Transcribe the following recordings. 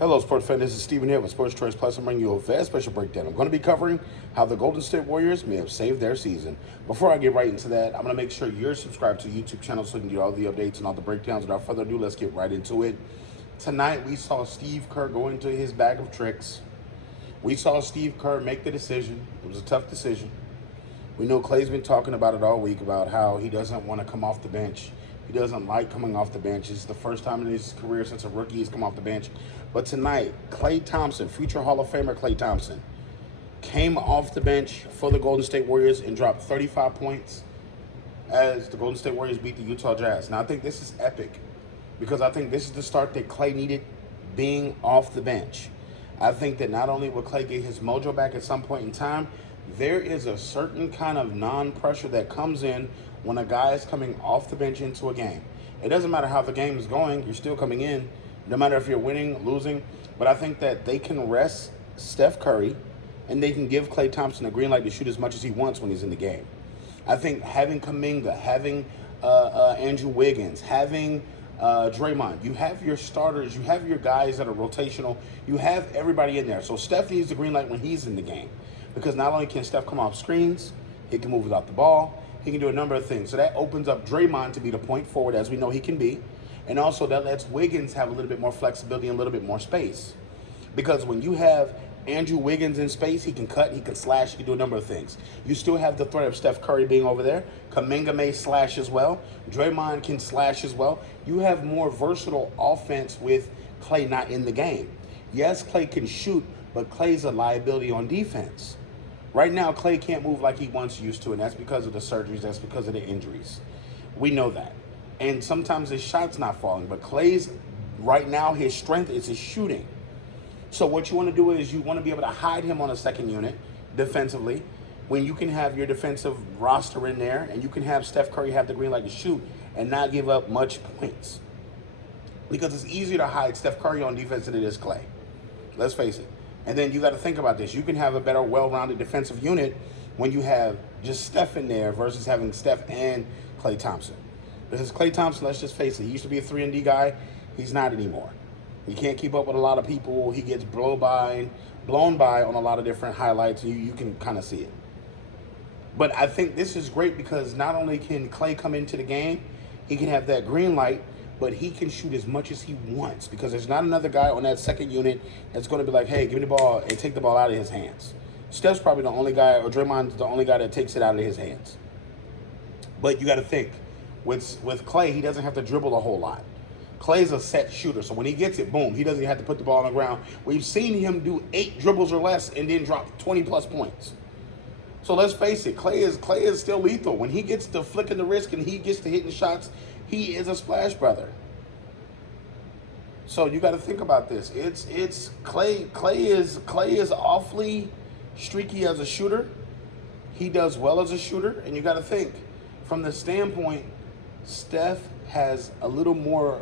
Hello, sports fan. This is Steven here with Sports Choice Plus. I'm bringing you a very special breakdown. I'm going to be covering how the Golden State Warriors may have saved their season. Before I get right into that, I'm going to make sure you're subscribed to the YouTube channel so you can get all the updates and all the breakdowns. Without further ado, let's get right into it. Tonight, we saw Steve Kerr go into his bag of tricks. We saw Steve Kerr make the decision. It was a tough decision. We know Clay's been talking about it all week, about how he doesn't want to come off the bench. He doesn't like coming off the bench. It's the first time in his career since a rookie he's come off the bench. But tonight, Klay Thompson, future Hall of Famer Klay Thompson, came off the bench for the Golden State Warriors and dropped 35 points as the Golden State Warriors beat the Utah Jazz. Now, I think this is epic because I think this is the start that Klay needed being off the bench. I think that not only will Klay get his mojo back at some point in time, there is a certain kind of non-pressure that comes in when a guy is coming off the bench into a game. It doesn't matter how the game is going, you're still coming in, no matter if you're winning, losing. But I think that they can rest Steph Curry and they can give Klay Thompson a green light to shoot as much as he wants when he's in the game. I think having Kuminga, having Andrew Wiggins, having Draymond, you have your starters, you have your guys that are rotational, you have everybody in there. So Steph needs the green light when he's in the game, because not only can Steph come off screens, he can move without the ball, he can do a number of things. So that opens up Draymond to be the point forward, as we know he can be. And also that lets Wiggins have a little bit more flexibility and a little bit more space. Because when you have Andrew Wiggins in space, he can cut, he can slash, he can do a number of things. You still have the threat of Steph Curry being over there. Kuminga may slash as well. Draymond can slash as well. You have more versatile offense with Klay not in the game. Yes, Klay can shoot, but Klay's a liability on defense. Right now, Klay can't move like he once used to, and that's because of the surgeries, that's because of the injuries. We know that. And sometimes his shot's not falling, but Klay's, right now, his strength is his shooting. So what you want to do is you want to be able to hide him on a second unit defensively when you can have your defensive roster in there and you can have Steph Curry have the green light to shoot and not give up much points. Because it's easier to hide Steph Curry on defense than it is Klay. Let's face it. And then you got to think about this. You can have a better, well-rounded defensive unit when you have just Steph in there versus having Steph and Klay Thompson. Because Klay Thompson, let's just face it, he used to be a 3-and-D guy. He's not anymore. He can't keep up with a lot of people. He gets blown by on a lot of different highlights. You can kind of see it. But I think this is great because not only can Klay come into the game, he can have that green light, but he can shoot as much as he wants because there's not another guy on that second unit that's going to be like, hey, give me the ball and take the ball out of his hands. Steph's probably the only guy, or Draymond's the only guy that takes it out of his hands. But you got to think, with Klay, he doesn't have to dribble a whole lot. Klay's a set shooter, so when he gets it, boom, he doesn't have to put the ball on the ground. We've seen him do 8 dribbles or less and then drop 20-plus points. So let's face it, Klay is still lethal. When he gets to flicking the wrist and he gets to hitting shots, he is a splash brother. So you got to think about this. It's Klay is awfully streaky as a shooter. He does well as a shooter, and you got to think from the standpoint, Steph has a little more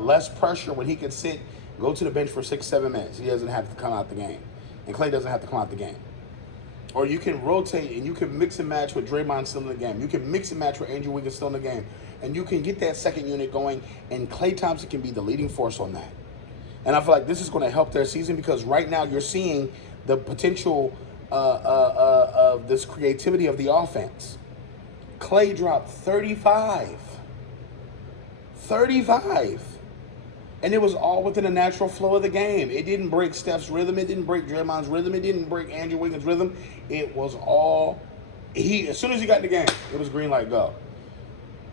less pressure when he can go to the bench for 6-7 minutes. He doesn't have to come out the game, and Klay doesn't have to come out the game. Or you can rotate and you can mix and match with Draymond still in the game. You can mix and match with Andrew Wiggins still in the game. And you can get that second unit going, and Klay Thompson can be the leading force on that. And I feel like this is going to help their season because right now you're seeing the potential of this creativity of the offense. Klay dropped 35. And it was all within the natural flow of the game. It didn't break Steph's rhythm. It didn't break Draymond's rhythm. It didn't break Andrew Wiggins' rhythm. It was all, as soon as he got in the game, it was green light, go.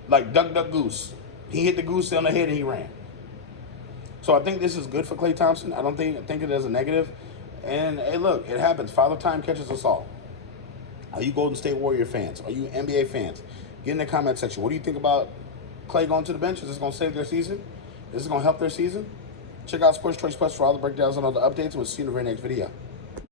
Like duck, duck, goose. He hit the goose on the head and he ran. So I think this is good for Klay Thompson. I think it is a negative. And hey, look, it happens. Father Time catches us all. Are you Golden State Warrior fans? Are you NBA fans? Get in the comment section. What do you think about Klay going to the bench? Is this going to save their season? Is this going to help their season? Check out Sports Choice Plus for all the breakdowns and all the updates, and we'll see you in the very next video.